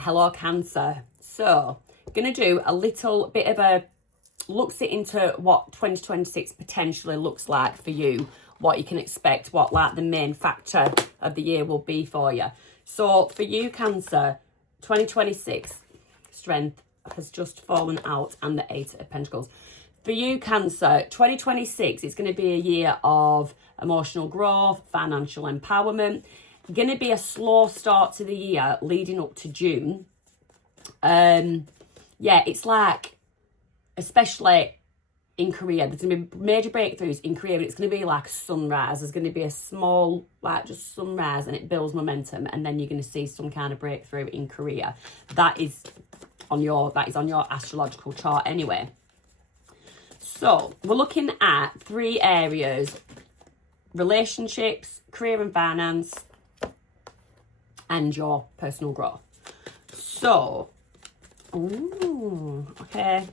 Hello Cancer. So going to do a little bit of a looks it into what 2026 potentially looks like for you, what you can expect, what like the main factor of the year will be for you. So for you Cancer, 2026 strength has just fallen out and the 8 of Pentacles. For you Cancer, 2026 is going to be a year of emotional growth, financial empowerment. Going to be a slow start to the year leading up to June. Yeah, it's like, especially in career, there's going to be major breakthroughs in career, but it's going to be like sunrise. There's going to be a small, like just sunrise, and it builds momentum, and then you're going to see some kind of breakthrough in career. That is on your astrological chart anyway. So we're looking at 3 areas: relationships, career and finance, and your personal growth. So, okay.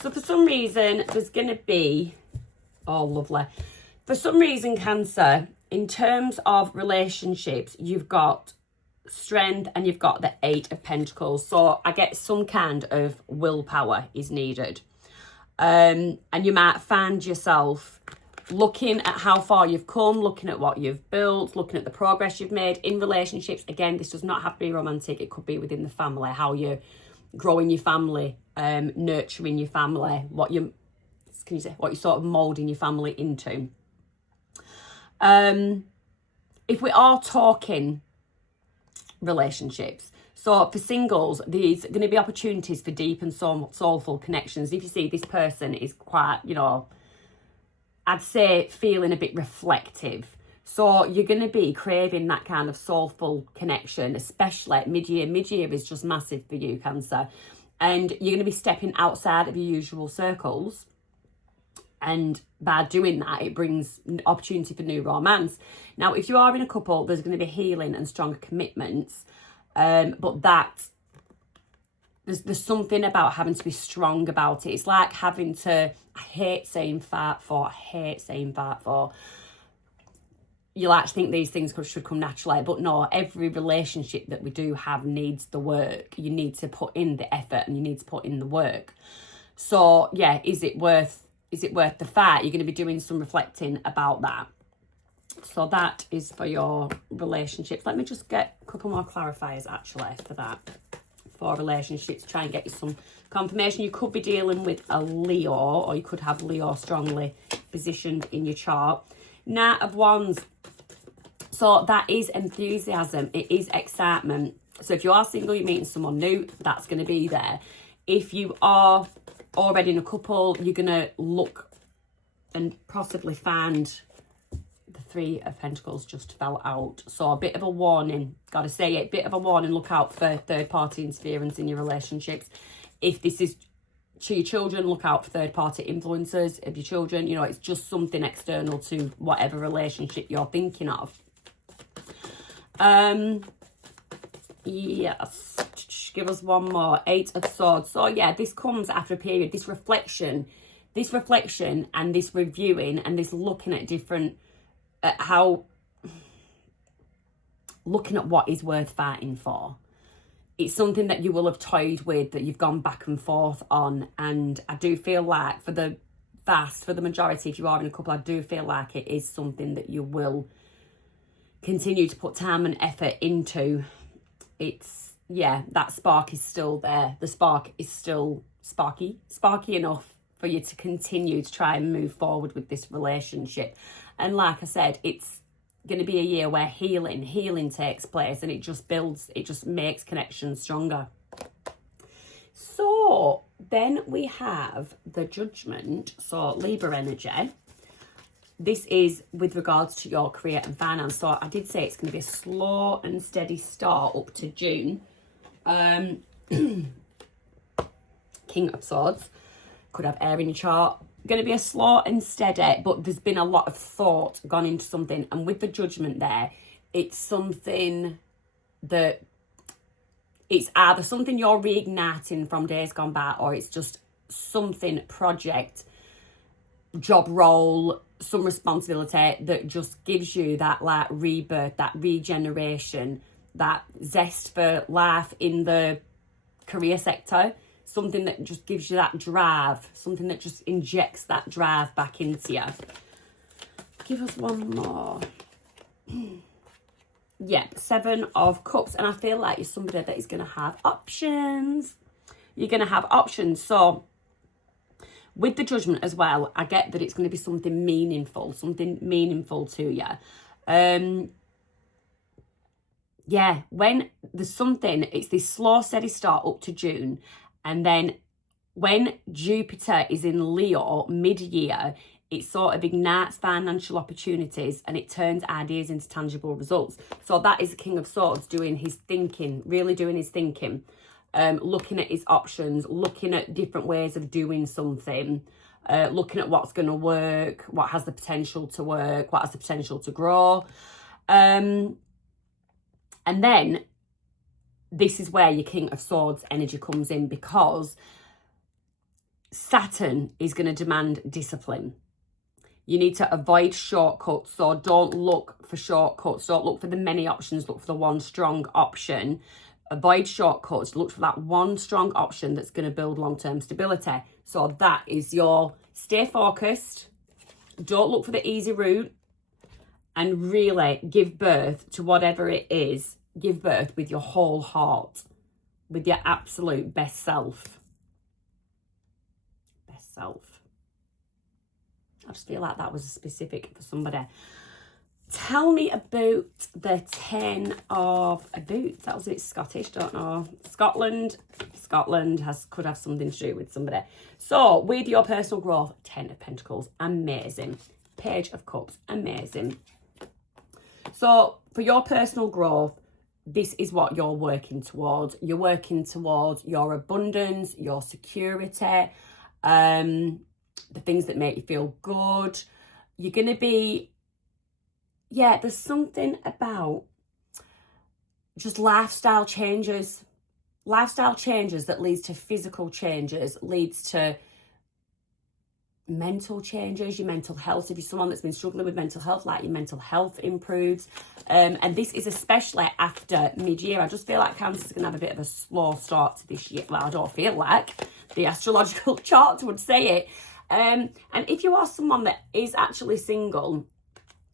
So for some reason, there's going to be, oh, lovely. For some reason, Cancer, in terms of relationships, you've got strength and you've got the 8 of Pentacles. So I get some kind of willpower is needed. And you might find yourself looking at how far you've come, looking at what you've built, looking at the progress you've made in relationships. Again, this does not have to be romantic. It could be within the family, how you're growing your family, nurturing your family, what you're sort of molding your family into. If we are talking relationships, so for singles, there's going to be opportunities for deep and soulful connections. If you see this person is quite, I'd say feeling a bit reflective. So you're going to be craving that kind of soulful connection, especially mid-year. Mid-year is just massive for you, Cancer. And you're going to be stepping outside of your usual circles. And by doing that, it brings opportunity for new romance. Now, if you are in a couple, there's going to be healing and stronger commitments. But there's something about having to be strong about it. It's like having to, I hate saying fight for. You like to think these things should come naturally, but no, every relationship that we do have needs the work. You need to put in the effort and you need to put in the work. So yeah, is it worth the fight? You're going to be doing some reflecting about that. So that is for your relationships. Let me just get a couple more clarifiers actually for that. For relationships, try and get you some confirmation. You could be dealing with a Leo, or you could have Leo strongly positioned in your chart. Knight of Wands. So that is enthusiasm. It is excitement. So if you are single, you're meeting someone new, that's going to be there. If you are already in a couple, you're going to look and possibly find the 3 of Pentacles just fell out. So a bit of a warning. Got to say it. Bit of a warning. Look out for third-party interference in your relationships. If this is to your children, look out for third-party influences of your children. It's just something external to whatever relationship you're thinking of. Yes. Give us one more. 8 of Swords. So yeah, this comes after a period. This reflection and this reviewing and this looking at different, looking at what is worth fighting for. It's something that you will have toyed with, that you've gone back and forth on. And I do feel like for the majority, if you are in a couple, I do feel like it is something that you will continue to put time and effort into. It's, yeah, that spark is still there. The spark is still sparky enough for you to continue to try and move forward with this relationship. And like I said, it's going to be a year where healing takes place, and it just makes connections stronger. So then we have the Judgment. So Libra energy. This is with regards to your career and finance. So I did say it's going to be a slow and steady start up to June. King of Swords. Could have air in your chart. Going to be a slow and steady, but there's been a lot of thought gone into something. And with the Judgment there, it's something that it's either something you're reigniting from days gone by, or it's just something, project, job role, some responsibility that just gives you that like rebirth, that regeneration, that zest for life in the career sector, something that just gives you that drive, something that just injects that drive back into you. Give us one more. Yeah, 7 of Cups. And I feel like you're somebody that is going to have options. You're going to have options. So with the Judgment as well, I get that it's going to be something meaningful to you. Yeah, when there's something, it's this slow, steady start up to June. And then when Jupiter is in Leo mid-year, it sort of ignites financial opportunities and it turns ideas into tangible results. So that is the King of Swords doing his thinking, really doing his thinking, looking at his options, looking at different ways of doing something, looking at what's going to work, what has the potential to work, what has the potential to grow. And then this is where your King of Swords energy comes in, because Saturn is going to demand discipline. You need to avoid shortcuts, so don't look for shortcuts. Don't look for the many options, look for the one strong option. Avoid shortcuts, look for that one strong option that's going to build long-term stability. So that is your stay focused. Don't look for the easy route, and really give birth to whatever it is. Give birth with your whole heart, with your absolute best self. Best self. I just feel like that was specific for somebody. Tell me about the 10 of Boots. That was a bit Scottish, don't know. Scotland could have something to do with somebody. So with your personal growth, 10 of Pentacles, amazing. Page of Cups, amazing. So for your personal growth, this is what you're working towards. You're working towards your abundance, your security, the things that make you feel good. You're going to be, yeah, there's something about just lifestyle changes that leads to physical changes, leads to mental changes, your mental health. If you're someone that's been struggling with mental health, like your mental health improves. And this is especially after mid-year. I just feel like Cancer is going to have a bit of a slow start to this year. Well, I don't feel like. The astrological chart would say it. And if you are someone that is actually single,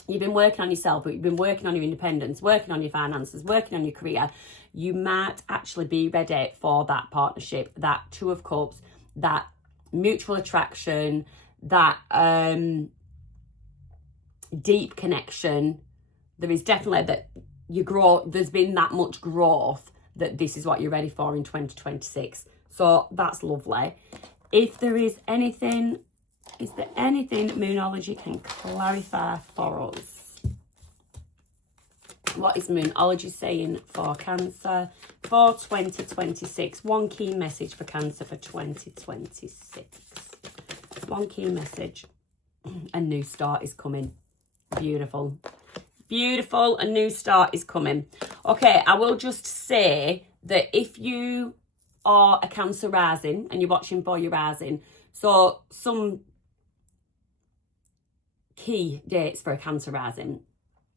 you've been working on yourself, but you've been working on your independence, working on your finances, working on your career, you might actually be ready for that partnership, that 2 of Cups, that mutual attraction, that deep connection. There is definitely that you grow, there's been that much growth that this is what you're ready for in 2026. So that's lovely. If there is anything, is there anything Moonology can clarify for us? What is Moonology saying for Cancer for 2026? One key message for Cancer for 2026. One key message. A new start is coming. Beautiful. Beautiful. A new start is coming. Okay, I will just say that if you are a Cancer rising and you're watching for your rising, so some key dates for a Cancer rising.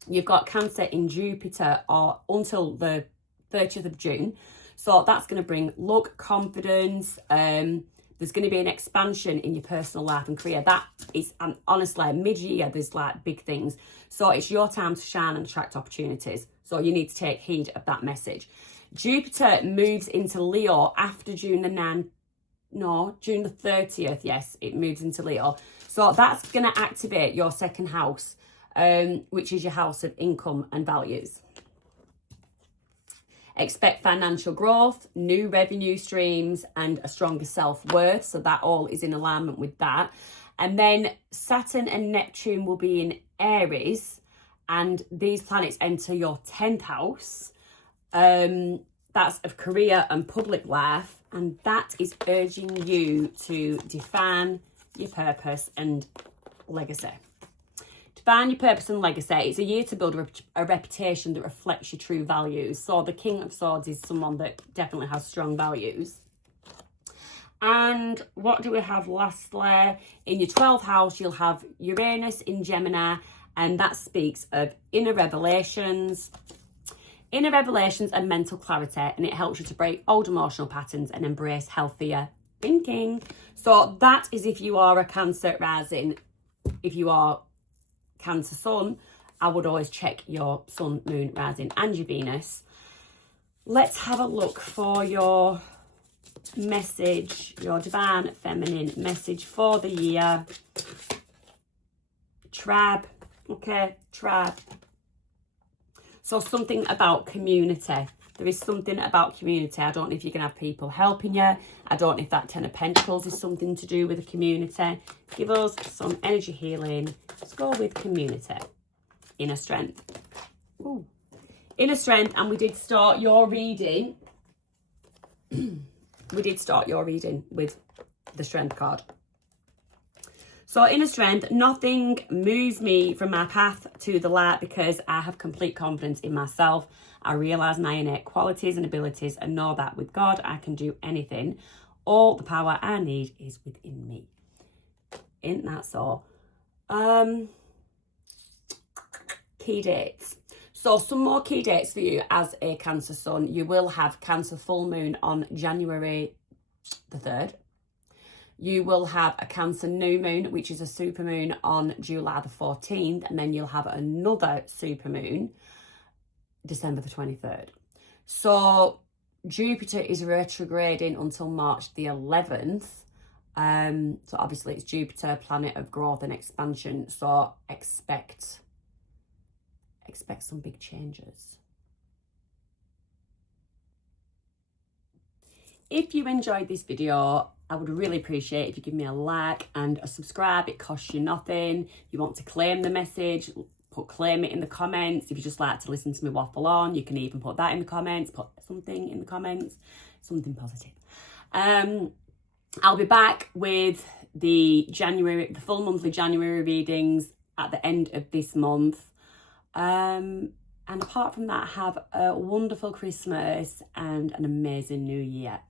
You've got Cancer in Jupiter or until the 30th of June. So that's going to bring luck, confidence. There's going to be an expansion in your personal life and career. That is, honestly, mid-year, there's like big things. So it's your time to shine and attract opportunities. So you need to take heed of that message. Jupiter moves into Leo after June the 30th. Yes, it moves into Leo. So that's going to activate your second house, which is your house of income and values. Expect financial growth, new revenue streams, and a stronger self-worth. So that all is in alignment with that. And then Saturn and Neptune will be in Aries, and these planets enter your 10th house. That's of career and public life, and that is urging you to define your purpose and legacy. Define your purpose and legacy. It's a year to build a reputation that reflects your true values. So the King of Swords is someone that definitely has strong values. And what do we have lastly? In your 12th house, you'll have Uranus in Gemini, and that speaks of inner revelations, inner revelations and mental clarity, and it helps you to break old emotional patterns and embrace healthier thinking. So that is if you are a Cancer rising. If you are Cancer sun, I would always check your sun, moon, rising and your Venus. Let's have a look for your message, your divine feminine message for the year. Tribe. Okay, tribe. So something about community. There is something about community. I don't know if you're going to have people helping you. I don't know if that 10 of Pentacles is something to do with the community. Give us some energy healing. Let's go with community. Inner strength. Ooh. Inner strength. And we did start your reading. We did start your reading with the strength card. So inner strength, nothing moves me from my path to the light because I have complete confidence in myself. I realise my innate qualities and abilities and know that with God I can do anything. All the power I need is within me. Isn't that so? Key dates. So some more key dates for you as a Cancer sun. You will have Cancer full moon on January the 3rd. You will have a Cancer new moon, which is a super moon on July the 14th. And then you'll have another super moon, December the 23rd. So Jupiter is retrograding until March the 11th. So obviously it's Jupiter, planet of growth and expansion. So expect some big changes. If you enjoyed this video, I would really appreciate if you give me a like and a subscribe. It costs you nothing. If you want to claim the message, claim it in the comments. If you just like to listen to me waffle on, you can even put that in the comments. Put something in the comments, something positive. I'll be back with the full monthly January readings at the end of this month. And apart from that, have a wonderful Christmas and an amazing New Year.